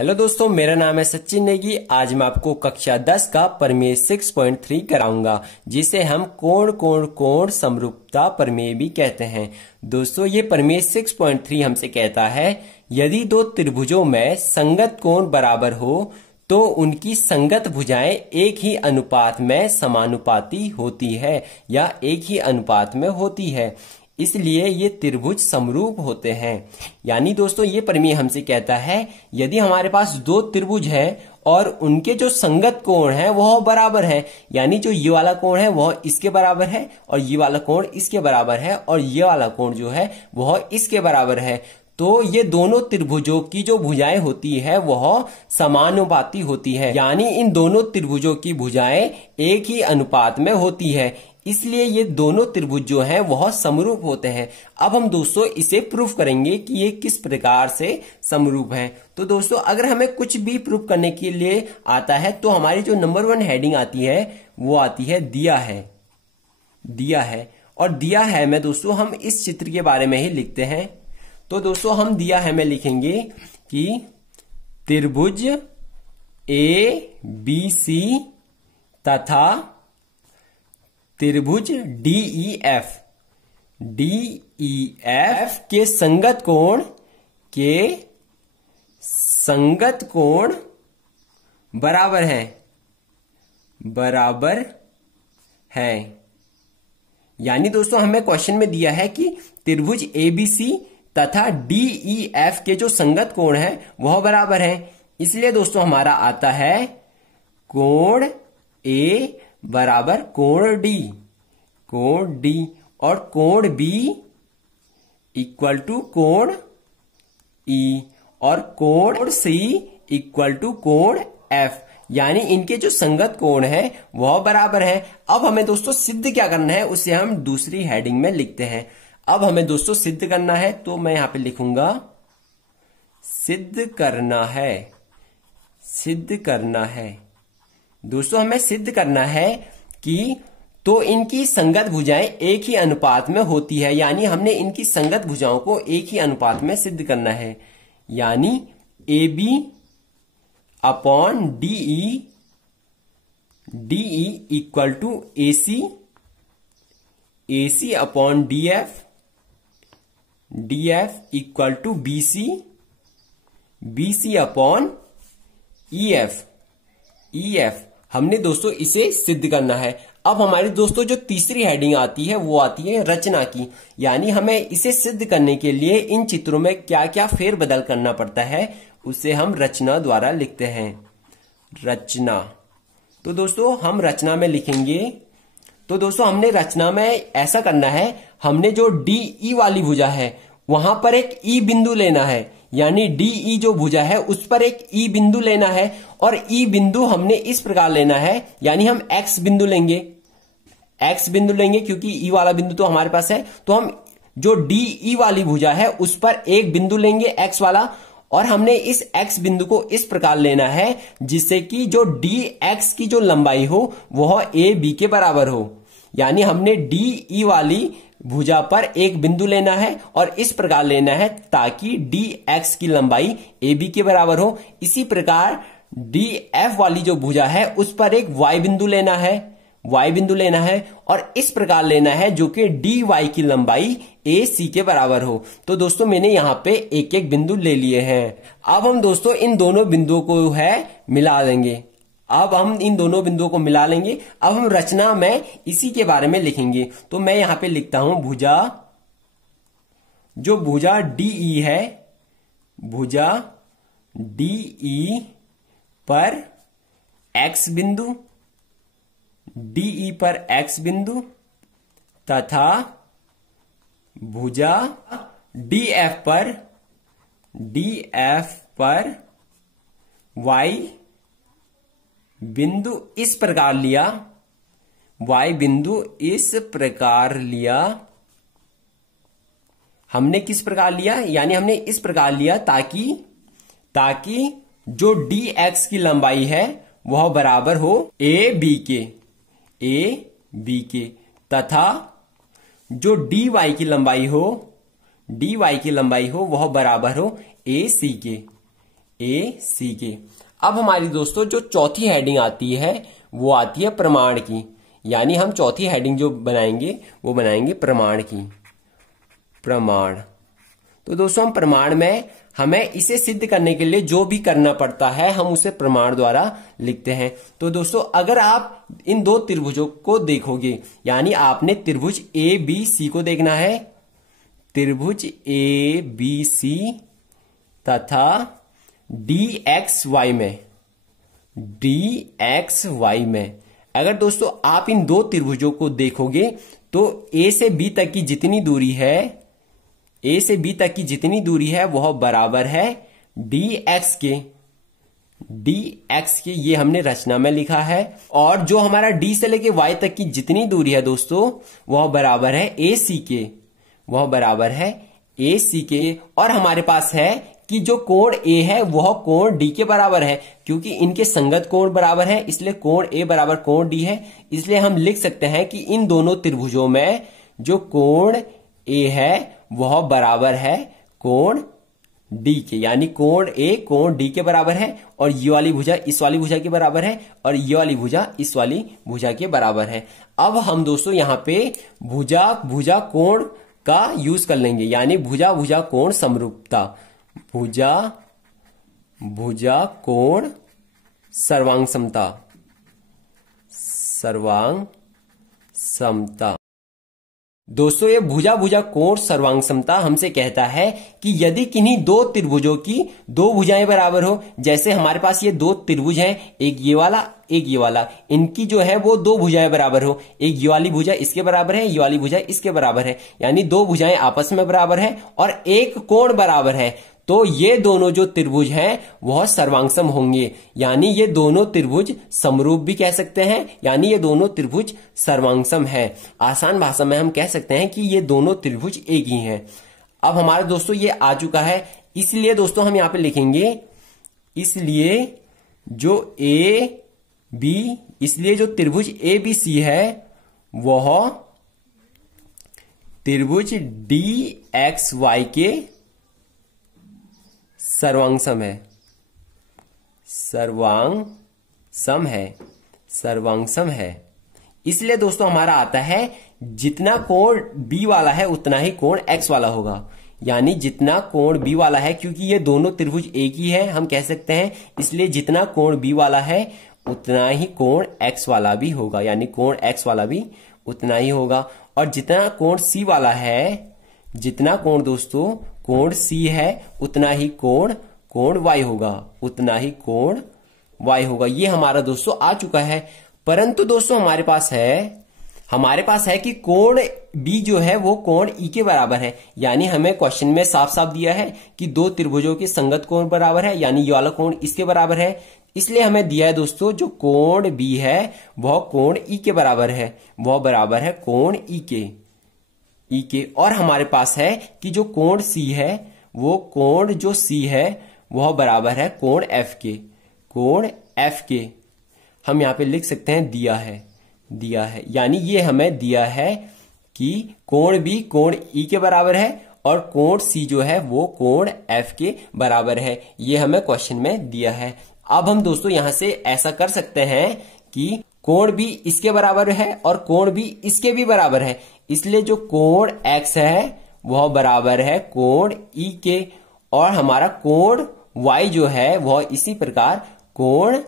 Hello दोस्तों, मेरा नाम है सचिन नेगी। आज मैं आपको कक्षा 10 का प्रमेय 6.3 कराऊंगा, जिसे हम कोण समरूपता प्रमेय भी कहते हैं। दोस्तों, ये प्रमेय 6.3 हमसे कहता है यदि दो त्रिभुजों में संगत कोण बराबर हो तो उनकी संगत भुजाएं एक ही अनुपात में समानुपाती होती है या एक ही अनुपात में होती है, इसलिए ये त्रिभुज समरूप होते हैं। यानी दोस्तों, ये प्रमेय हमसे कहता है यदि हमारे पास दो त्रिभुज है और उनके जो संगत कोण है वह बराबर है, यानी जो ये वाला कोण है वह इसके बराबर है और ये वाला कोण इसके बराबर है और ये वाला कोण जो है वह इसके बराबर है, तो ये दोनों त्रिभुजों की जो भुजाएं होती है वह समानुपाती होती है। यानी इन दोनों त्रिभुजों की भुजाएं एक ही अनुपात में होती है, इसलिए ये दोनों त्रिभुज जो हैं वह समरूप होते हैं। अब हम दोस्तों इसे प्रूफ करेंगे कि ये किस प्रकार से समरूप है। तो दोस्तों, अगर हमें कुछ भी प्रूफ करने के लिए आता है तो हमारी जो नंबर 1 हेडिंग आती है वो आती है दिया है। दिया है और दिया है में दोस्तों हम इस चित्र के बारे में ही लिखते हैं। तो दोस्तों, हम दिया है में लिखेंगे कि त्रिभुज ABC तथा त्रिभुज DEF के संगत कोण बराबर है। यानी दोस्तों, हमें क्वेश्चन में दिया है कि त्रिभुज ABC तथा DEF के जो संगत कोण है वह बराबर है, इसलिए दोस्तों हमारा आता है कोण A बराबर कोण D और कोण B इक्वल टू कोण E और कोण C इक्वल टू कोण F, यानी इनके जो संगत कोण है वह बराबर है। अब हमें दोस्तों सिद्ध क्या करना है उसे हम दूसरी हेडिंग में लिखते हैं। अब हमें दोस्तों सिद्ध करना है, तो मैं यहां पे लिखूंगा सिद्ध करना है। दोस्तों, हमें सिद्ध करना है कि तो इनकी संगत भुजाएं एक ही अनुपात में होती है, यानी हमने इनकी संगत भुजाओं को एक ही अनुपात में सिद्ध करना है। यानी AB upon DE equal to AC upon DF equal to BC upon EF हमने दोस्तों इसे सिद्ध करना है। अब हमारी दोस्तों जो तीसरी हेडिंग आती है वो आती है रचना की, यानी हमें इसे सिद्ध करने के लिए इन चित्रों में क्या क्या फेरबदल करना पड़ता है उसे हम रचना द्वारा लिखते हैं। रचना, तो दोस्तों हम रचना में लिखेंगे। तो दोस्तों, हमने रचना में ऐसा करना है, हमने जो DE वाली भुजा है वहां पर एक E बिंदु लेना है, यानी DE जो भुजा है उस पर एक E बिंदु लेना है और E बिंदु हमने इस प्रकार लेना है, यानी हम X बिंदु लेंगे क्योंकि E वाला बिंदु तो हमारे पास है, तो हम जो DE वाली भुजा है उस पर एक बिंदु लेंगे X वाला, और हमने इस X बिंदु को इस प्रकार लेना है जिससे कि जो DX की जो लंबाई हो वह AB के बराबर हो। यानी हमने DE वाली भुजा पर एक बिंदु लेना है और इस प्रकार लेना है ताकि DX की लंबाई AB के बराबर हो। इसी प्रकार DF वाली जो भुजा है उस पर एक Y बिंदु लेना है और इस प्रकार लेना है जो कि DY की लंबाई AC के बराबर हो। तो दोस्तों, मैंने यहां पे एक एक बिंदु ले लिए हैं। अब हम दोस्तों इन दोनों बिंदुओं को मिला देंगे। अब हम रचना में इसी के बारे में लिखेंगे। तो मैं यहां पे लिखता हूं भुजा DE है, भुजा DE पर X बिंदु तथा भुजा DF पर Y बिंदु इस प्रकार लिया। हमने किस प्रकार लिया, यानी हमने इस प्रकार लिया ताकि जो DX की लंबाई है वह बराबर हो AB के तथा जो dy की लंबाई हो वह बराबर हो AC के। ए सी के। अब हमारी दोस्तों जो चौथी हेडिंग आती है वो आती है प्रमाण की, यानी हम चौथी हेडिंग जो बनाएंगे वो बनाएंगे प्रमाण की। प्रमाण, तो दोस्तों हम प्रमाण में हमें इसे सिद्ध करने के लिए जो भी करना पड़ता है हम उसे प्रमाण द्वारा लिखते हैं। तो दोस्तों अगर आप इन दो त्रिभुजों को देखोगे, यानी आपने त्रिभुज ए बी सी को देखना है, त्रिभुज ए बी सी तथा डी एक्स वाई में अगर दोस्तों आप इन दो त्रिभुजों को देखोगे तो ए से बी तक की जितनी दूरी है वह बराबर है डी एक्स के। ये हमने रचना में लिखा है। और जो हमारा डी से लेके वाई तक की जितनी दूरी है दोस्तों वह बराबर है ए सी के। और हमारे पास है कि जो कोण ए है वह कोण डी के बराबर है, क्योंकि इनके संगत कोण बराबर है, इसलिए कोण ए बराबर कोण डी है। इसलिए हम लिख सकते हैं कि इन दोनों त्रिभुजों में जो कोण ए है वह बराबर है कोण डी के, यानी कोण ए कोण डी के बराबर है। और ये वाली भुजा इस वाली भुजा के बराबर है और ये वाली भुजा इस वाली भुजा के बराबर है। अब हम दोस्तों यहां पे भुजा कोण का यूज कर लेंगे, यानी भुजा कोण समरूपता। भुजा कोण सर्वांग समता। दोस्तों ये भुजा कोण सर्वांग समता हमसे कहता है कि यदि किन्हीं दो त्रिभुजों की दो भुजाएं बराबर हो, जैसे हमारे पास ये दो त्रिभुज हैं, एक ये वाला एक ये वाला, इनकी जो है वो दो भुजाएं बराबर हो, एक ये वाली भुजा इसके बराबर है, ये वाली भुजा इसके बराबर है, यानी दो भुजाएं आपस में बराबर है और एक कोण बराबर है, तो ये दोनों जो त्रिभुज हैं वह सर्वांगसम होंगे, यानी ये दोनों त्रिभुज समरूप भी कह सकते हैं, यानी ये दोनों त्रिभुज सर्वांगसम है। आसान भाषा में हम कह सकते हैं कि ये दोनों त्रिभुज एक ही हैं। अब हमारा दोस्तों ये आ चुका है, इसलिए दोस्तों हम यहां पे लिखेंगे इसलिए जो त्रिभुज ए बी सी है वह त्रिभुज डी एक्स वाई के सर्वांगसम है। इसलिए दोस्तों हमारा आता है जितना कोण बी वाला है उतना ही कोण एक्स वाला होगा, यानी जितना कोण बी वाला है, क्योंकि ये दोनों त्रिभुज एक ही है हम कह सकते हैं, इसलिए जितना कोण बी वाला है उतना ही कोण एक्स वाला भी होगा, यानी कोण एक्स वाला भी उतना ही होगा। और जितना कोण सी वाला है, जितना कोण दोस्तों कोण सी है उतना ही कोण वाई होगा, ये हमारा दोस्तों आ चुका है। परंतु दोस्तों हमारे पास है कि कोण बी जो है वो कोण ई के बराबर है, यानी हमें क्वेश्चन में साफ साफ दिया है कि दो त्रिभुजों के संगत कोण बराबर है, यानी ये वाला कोण इसके बराबर है, इसलिए हमें दिया है दोस्तों जो कोण बी है वह कोण ई के बराबर है, वह बराबर है कोण ई के। और हमारे पास है कि जो कोण सी है वो कोण जो सी है वह बराबर है कोण एफ के। हम यहां पे लिख सकते हैं दिया है, यानी ये हमें दिया है कि कोण बी कोण ई के बराबर है और कोण सी जो है वो कोण एफ के बराबर है, ये हमें क्वेश्चन में दिया है। अब हम दोस्तों यहां से ऐसा कर सकते हैं कि कोण भी इसके बराबर है और कोण भी इसके भी बराबर है, इसलिए जो कोण एक्स है वह बराबर है कोण ई के, और हमारा कोण वाई जो है वह इसी प्रकार कोण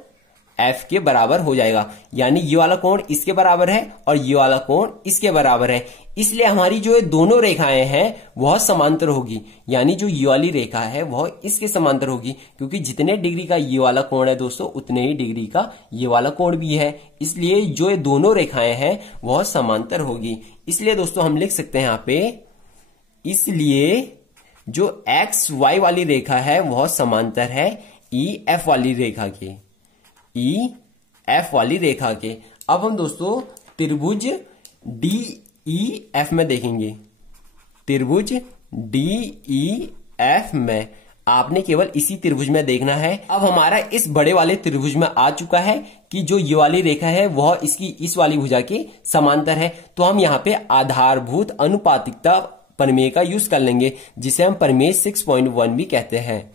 एफ के बराबर हो जाएगा, यानी ये वाला कोण इसके बराबर है और ये वाला कोण इसके बराबर है, इसलिए हमारी जो ये दोनों रेखाएं हैं वह समांतर होगी, यानी जो ये वाली रेखा है वह इसके समांतर होगी, क्योंकि जितने डिग्री का ये वाला कोण है दोस्तों उतने ही डिग्री का ये वाला कोण भी है, इसलिए जो ये दोनों रेखाएं हैं वह समांतर होगी। इसलिए दोस्तों हम लिख सकते हैं यहाँ पे, इसलिए जो एक्स वाई वाली रेखा है वह समांतर है ई एफ वाली रेखा के। अब हम दोस्तों त्रिभुज डी ई एफ में देखेंगे, त्रिभुज डी ई एफ में आपने केवल इसी त्रिभुज में देखना है। अब हमारा इस बड़े वाले त्रिभुज में आ चुका है कि जो ये वाली रेखा है वह इसकी इस वाली भुजा के समांतर है, तो हम यहाँ पे आधारभूत अनुपातिकता प्रमेय का यूज कर लेंगे, जिसे हम प्रमेय 6.1 भी कहते हैं।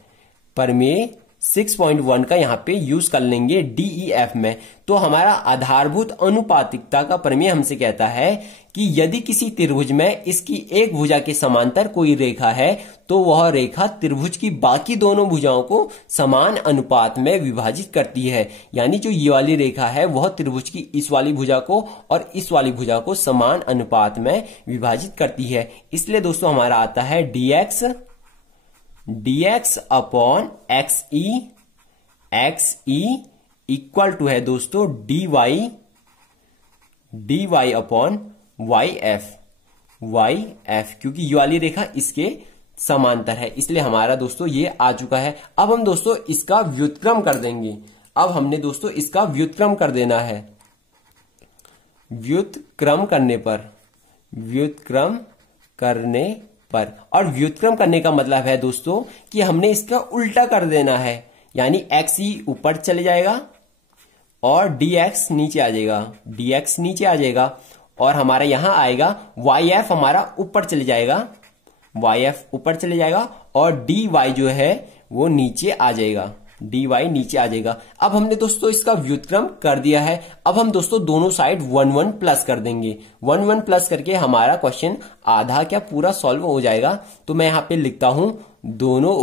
प्रमेय 6.1 का यहाँ पे यूज कर लेंगे DEF में। तो हमारा आधारभूत अनुपातिकता का प्रमेय हमसे कहता है कि यदि किसी त्रिभुज में इसकी एक भुजा के समांतर कोई रेखा है तो वह रेखा त्रिभुज की बाकी दोनों भुजाओं को समान अनुपात में विभाजित करती है। यानी जो ये वाली रेखा है वह त्रिभुज की इस वाली भुजा को और इस वाली भुजा को समान अनुपात में विभाजित करती है। इसलिए दोस्तों हमारा आता है dx upon xe equal to है दोस्तों dy अपॉन yf, क्योंकि ये वाली रेखा इसके समांतर है, इसलिए हमारा दोस्तों ये आ चुका है। अब हम दोस्तों इसका व्युत्क्रम कर देंगे। अब हमने दोस्तों इसका व्युत्क्रम कर देना है। व्युत्क्रम करने पर और व्युत्क्रम करने का मतलब है दोस्तों कि हमने इसका उल्टा कर देना है। यानी xe ऊपर चले जाएगा और dx नीचे आ जाएगा, और हमारा यहां आएगा yf हमारा ऊपर चले जाएगा और dy जो है वो नीचे आ जाएगा, अब हमने दोस्तों इसका व्युत्क्रम कर दिया है। अब हम दोस्तों दोनों साइड 1 प्लस कर देंगे। 1 प्लस करके हमारा क्वेश्चन आधा क्या पूरा सॉल्व हो जाएगा। तो मैं यहां पे लिखता हूं दोनों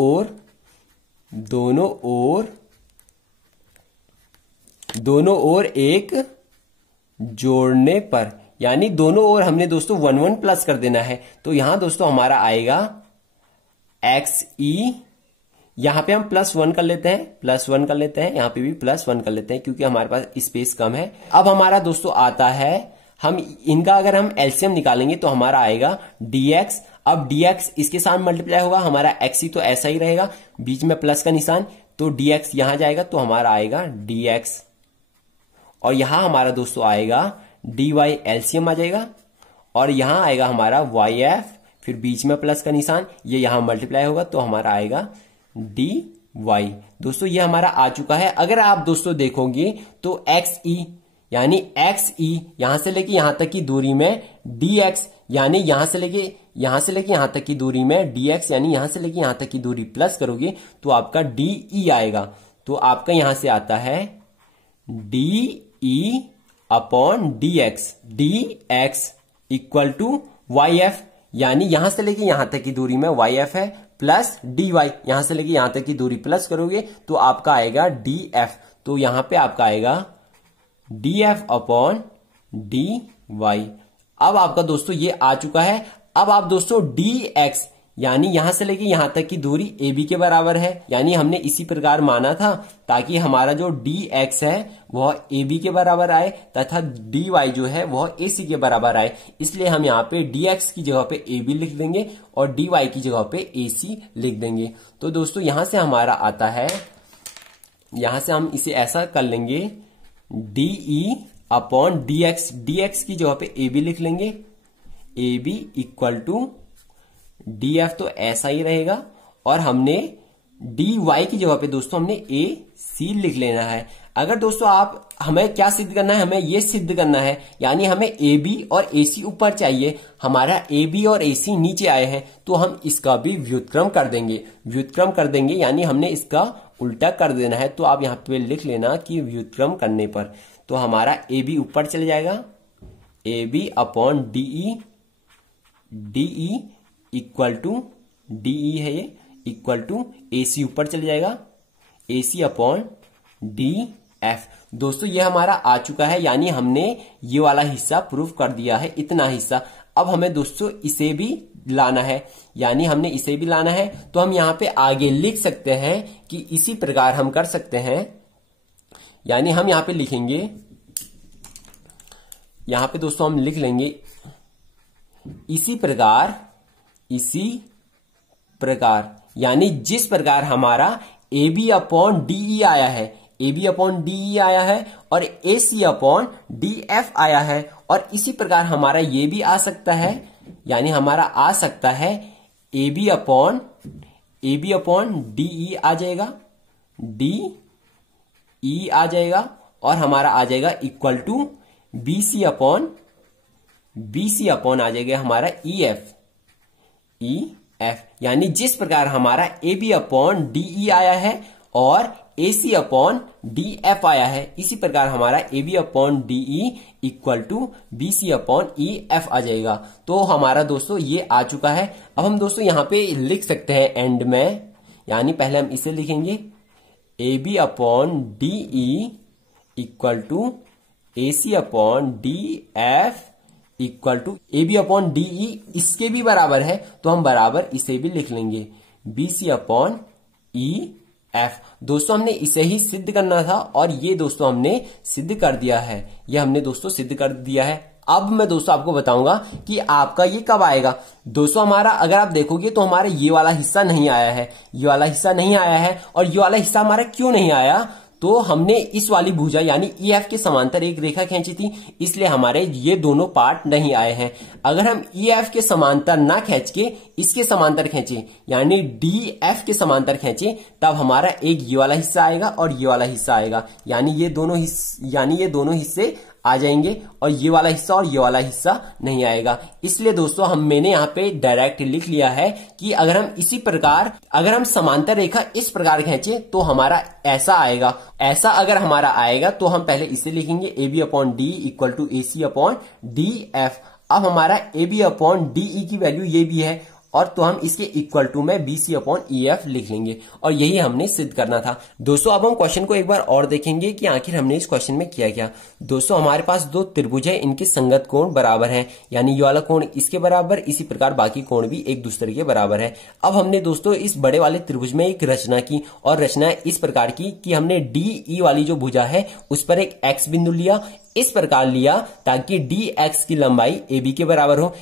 ओर एक जोड़ने पर, यानी दोनों ओर हमने दोस्तों 1 प्लस कर देना है। तो यहां दोस्तों हमारा आएगा xe, यहां पे हम +1 कर लेते हैं, यहां पे भी +1 कर लेते हैं क्योंकि हमारे पास स्पेस कम है। अब हमारा दोस्तों आता है, हम इनका अगर हम एलसीएम निकालेंगे तो हमारा आएगा dx। अब dx इसके साथ मल्टीप्लाई होगा, हमारा xe तो ऐसा ही रहेगा, बीच में प्लस का निशान, तो dx यहां जाएगा तो हमारा आएगा dx, और यहां हमारा दोस्तों आएगा dy एलसीएम आ जाएगा, और यहां आएगा हमारा yf, फिर बीच में प्लस का निशान, ये यहां मल्टीप्लाई होगा तो हमारा आएगा dy। दोस्तों ये हमारा आ चुका है। अगर आप दोस्तों देखोगे तो xe यानी यहां से लेके यहां तक की दूरी में dx, यानी यहां से लेके यहां तक की दूरी में dx, यानी यहां से लेके यहां तक की दूरी प्लस करोगे तो आपका de आएगा। तो आपका यहां से आता है de upon dx equal to yf, यानी यहां से लेके यहां तक की दूरी में yf है प्लस dy, यहां से लेके यहां तक की दूरी प्लस करोगे तो आपका आएगा df। तो यहां पे आपका आएगा df अपॉन dy। अब आपका दोस्तों ये आ चुका है। अब आप दोस्तों dx, यानी यहां से लेके यहां तक की दूरी AB के बराबर है, यानी हमने इसी प्रकार माना था ताकि हमारा जो dx है वह AB के बराबर आए तथा dy जो है वह AC के बराबर आए। इसलिए हम यहाँ पे dx की जगह पे AB लिख देंगे और dy की जगह पे AC लिख देंगे। तो दोस्तों यहां से हमारा आता है, यहां से हम इसे ऐसा कर लेंगे de अपॉन dx की जगह पे AB लिख लेंगे, AB इक्वल टू df तो ऐसा ही रहेगा, और हमने dy की जगह पे दोस्तों हमने AC लिख लेना है। अगर दोस्तों आप हमें क्या सिद्ध करना है, हमें ये सिद्ध करना है, यानी हमें AB और AC ऊपर चाहिए, हमारा AB और AC नीचे आए हैं, तो हम इसका भी व्युत्क्रम कर देंगे, यानी हमने इसका उल्टा कर देना है। तो आप यहाँ पे लिख लेना कि व्युत्क्रम करने पर तो हमारा AB ऊपर चले जाएगा, AB upon DE equal to DE है ये, इक्वल टू AC ऊपर चले जाएगा, AC अपॉन DF। दोस्तों ये हमारा आ चुका है, यानी हमने ये वाला हिस्सा प्रूव कर दिया है, इतना हिस्सा। अब हमें दोस्तों इसे भी लाना है, यानी हमने इसे भी लाना है, तो हम यहाँ पे आगे लिख सकते हैं कि इसी प्रकार हम कर सकते हैं। यानी हम यहाँ पे लिखेंगे, यहाँ पे दोस्तों हम लिख लेंगे इसी प्रकार, यानी जिस प्रकार हमारा AB अपॉन DE आया है, AB अपॉन DE आया है और AC अपॉन DF आया है, और इसी प्रकार हमारा ये भी आ सकता है, यानी हमारा आ सकता है AB अपॉन DE आ जाएगा, DE आ जाएगा, और हमारा आ जाएगा इक्वल टू BC अपॉन आ जाएगा हमारा EF, यानी जिस प्रकार हमारा AB अपॉन DE आया है और AC अपॉन DF आया है। इसी प्रकार हमारा AB upon DE equal to BC upon EF आ जाएगा। तो हमारा दोस्तों ये आ चुका है। अब हम दोस्तों यहाँ पे लिख सकते हैं एंड में, यानी पहले हम इसे लिखेंगे AB upon DE equal to AC upon DF equal to AB upon DE इसके भी बराबर है, तो हम बराबर इसे भी लिख लेंगे BC अपॉन EF। दोस्तों हमने इसे ही सिद्ध करना था और ये दोस्तों हमने सिद्ध कर दिया है। ये हमने दोस्तों सिद्ध कर दिया है। अब मैं दोस्तों आपको बताऊंगा कि आपका ये कब आएगा। दोस्तों हमारा अगर आप देखोगे तो हमारा ये वाला हिस्सा नहीं आया है, ये वाला हिस्सा नहीं आया है। और ये वाला हिस्सा हमारा क्यों नहीं आया, तो हमने इस वाली भुजा यानी EF के समांतर एक रेखा खींची थी, इसलिए हमारे ये दोनों पार्ट नहीं आए हैं। अगर हम EF के समांतर ना खींच के इसके समांतर खींचे यानी DF के समांतर खींचे, तब हमारा एक ये वाला हिस्सा आएगा और ये वाला हिस्सा आएगा, यानी ये दोनों हिस्से आ जाएंगे और ये वाला हिस्सा और ये वाला हिस्सा नहीं आएगा। इसलिए दोस्तों मैंने यहाँ पे डायरेक्ट लिख लिया है कि अगर हम इसी प्रकार अगर हम समांतर रेखा इस प्रकार खींचे तो हमारा ऐसा आएगा। ऐसा अगर हमारा आएगा तो हम पहले इसे लिखेंगे AB upon DE equal to AC upon DF। अब हमारा AB अपॉन DE की वैल्यू ये भी है और तो हम इसके इक्वल टू में BC अपॉन EF लिख लेंगे और यही हमने सिद्ध करना था। दोस्तों अब हम क्वेश्चन को एक बार और देखेंगे कि आखिर हमने इस क्वेश्चन में किया क्या। दोस्तों हमारे पास दो त्रिभुज है, इनके संगत कोण बराबर हैं, यानी ये वाला कोण इसके बराबर, इसी प्रकार बाकी कोण भी एक दूसरे के बराबर है। अब हमने दोस्तों इस बड़े वाले त्रिभुज में एक रचना की और रचना इस प्रकार की कि हमने DE वाली जो भुजा है उस पर एक X बिंदु लिया, इस प्रकार लिया ताकि DX की लंबाई AB के बराबर हो।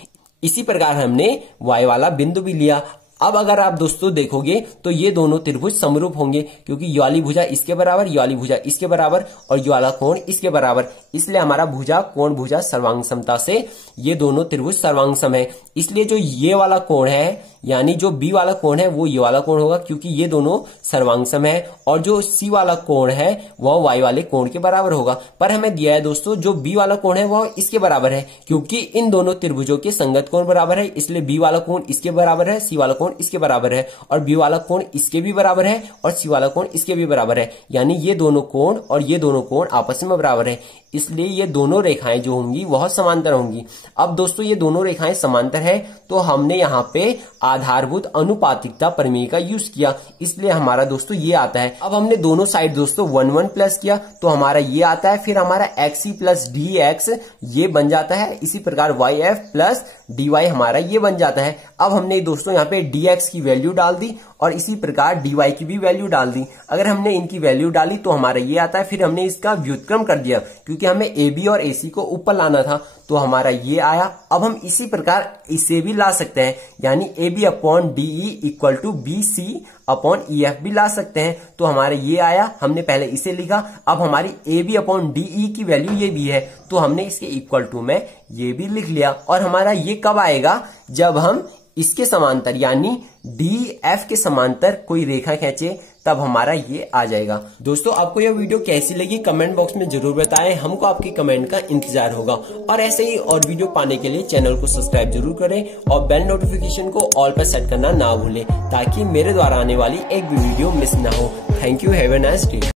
इसी प्रकार हमने Y वाला बिंदु भी लिया। अब अगर आप दोस्तों देखोगे तो ये दोनों त्रिभुज समरूप होंगे, क्योंकि ये वाली भुजा इसके बराबर, ये वाली भुजा इसके बराबर और ये वाला कोण इसके बराबर, इसलिए हमारा भुजा कोण भुजा सर्वांग समता से ये दोनों त्रिभुज सर्वांग सम है। इसलिए जो ये वाला कोण है यानी जो B वाला कोण है वो ये वाला कोण होगा, क्योंकि ये दोनों सर्वांग सम है, और जो C वाला कोण है वह Y वाले कोण के बराबर होगा। पर हमें दिया है दोस्तों जो B वाला कोण है वह इसके बराबर है, क्योंकि इन दोनों त्रिभुजों के संगत कोण बराबर है, इसलिए B वाला कोण इसके बराबर है, C वाला कोण इसके बराबर है, और B वाला कोण इसके भी बराबर है और C वाला कोण इसके भी बराबर है, यानी ये दोनों कोण और ये दोनों कोण आपस में बराबर है, इसलिए ये दोनों रेखाएं जो होंगी वह समांतर होंगी। अब दोस्तों ये दोनों रेखाएं समांतर है तो हमने यहाँ पे आधारभूत अनुपातिकता प्रमेय का यूज किया, इसलिए हमारा दोस्तों ये आता है। अब हमने दोनों साइड दोस्तों 1 1 प्लस किया तो हमारा ये आता है, फिर हमारा XE प्लस DX ये बन जाता है, इसी प्रकार YF प्लस DY हमारा ये बन जाता है। अब हमने दोस्तों यहाँ पे DX की वैल्यू डाल दी और इसी प्रकार DY की भी वैल्यू डाल दी। अगर हमने इनकी वैल्यू डाली तो हमारा ये आता है, फिर हमने इसका व्युत्क्रम कर दिया क्योंकि हमें AB और AC को ऊपर लाना था, तो हमारा ये आया। अब हम इसी प्रकार इसे भी ला सकते हैं, यानी AB upon DE equal to BC upon EF भी ला सकते हैं, तो हमारा ये आया। हमने पहले इसे लिखा, अब हमारी AB अपॉन DE की वैल्यू ये भी है, तो हमने इसके इक्वल टू में ये भी लिख लिया। और हमारा ये कब आएगा, जब हम इसके समांतर यानी DF के समांतर कोई रेखा खींचे, तब हमारा ये आ जाएगा। दोस्तों आपको यह वीडियो कैसी लगी कमेंट बॉक्स में जरूर बताएं, हमको आपके कमेंट का इंतजार होगा। और ऐसे ही और वीडियो पाने के लिए चैनल को सब्सक्राइब जरूर करें और बेल नोटिफिकेशन को ऑल पर सेट करना ना भूलें, ताकि मेरे द्वारा आने वाली एक भी वीडियो मिस ना हो। Thank you, have a nice day.